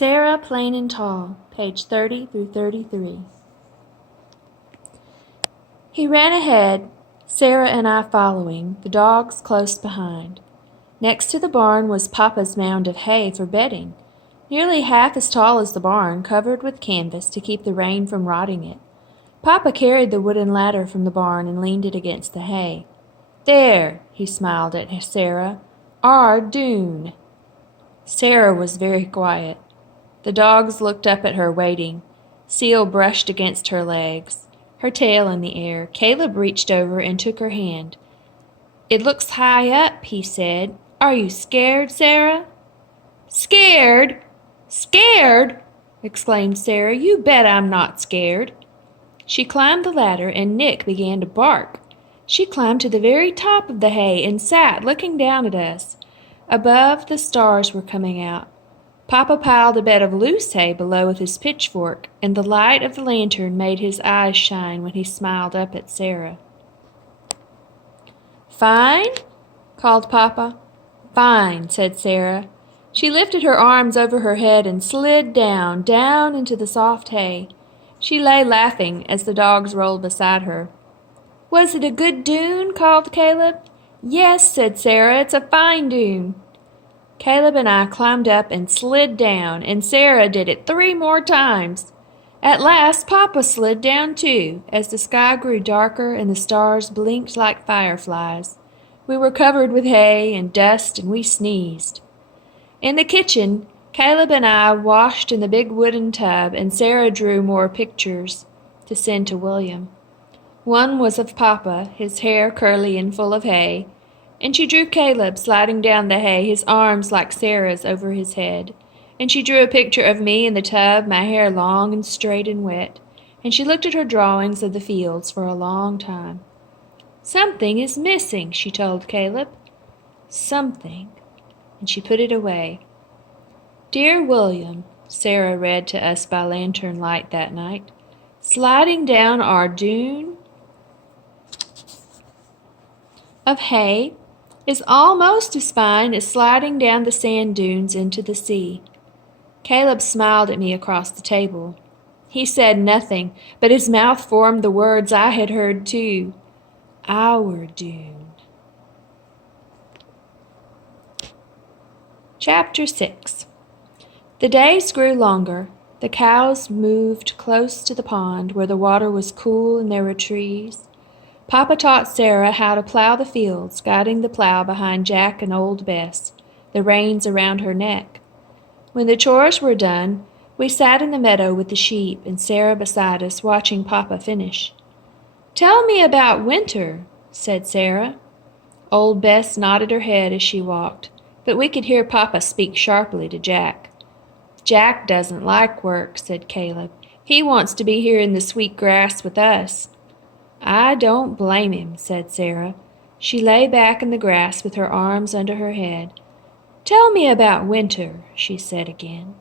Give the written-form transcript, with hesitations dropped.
Sarah Plain and Tall, page 30 through 33. He ran ahead, Sarah and I following, the dogs close behind. Next to the barn was Papa's mound of hay for bedding, nearly half as tall as the barn, covered with canvas to keep the rain from rotting it. Papa carried the wooden ladder from the barn and leaned it against the hay. "There," he smiled at Sarah, "our dune." Sarah was very quiet. The dogs looked up at her, waiting. Seal brushed against her legs, her tail in the air. Caleb reached over and took her hand. "It looks high up," he said. "Are you scared, Sarah?" "Scared? Scared?" exclaimed Sarah. "You bet I'm not scared." She climbed the ladder, and Nick began to bark. She climbed to the very top of the hay and sat looking down at us. Above, the stars were coming out. Papa piled a bed of loose hay below with his pitchfork, and the light of the lantern made his eyes shine when he smiled up at Sarah. "Fine?" called Papa. "Fine," said Sarah. She lifted her arms over her head and slid down into the soft hay. She lay laughing as the dogs rolled beside her. "Was it a good dune?" called Caleb. "Yes," said Sarah, "it's a fine dune." Caleb and I climbed up and slid down, and Sarah did it 3 more times. At last Papa slid down too, as the sky grew darker and the stars blinked like fireflies. We were covered with hay and dust, and we sneezed. In the kitchen, Caleb and I washed in the big wooden tub, and Sarah drew more pictures to send to William. One was of Papa, his hair curly and full of hay, and she drew Caleb sliding down the hay, his arms like Sarah's over his head. And she drew a picture of me in the tub, my hair long and straight and wet, and she looked at her drawings of the fields for a long time. "Something is missing," she told Caleb. "Something," and she put it away. "Dear William," Sarah read to us by lantern light that night, "sliding down our dune of hay is almost as fine as sliding down the sand dunes into the sea." Caleb smiled at me across the table. He said nothing, but his mouth formed the words I had heard too. Our dune. Chapter 6. The days grew longer. The cows moved close to the pond where the water was cool and there were trees. Papa taught Sarah how to plow the fields, guiding the plow behind Jack and old Bess, the reins around her neck. When the chores were done, we sat in the meadow with the sheep and Sarah beside us, watching Papa finish. "Tell me about winter," said Sarah. Old Bess nodded her head as she walked, but we could hear Papa speak sharply to Jack. "Jack doesn't like work," said Caleb. "He wants to be here in the sweet grass with us." "I don't blame him," said Sarah. She lay back in the grass with her arms under her head. "Tell me about winter," she said again.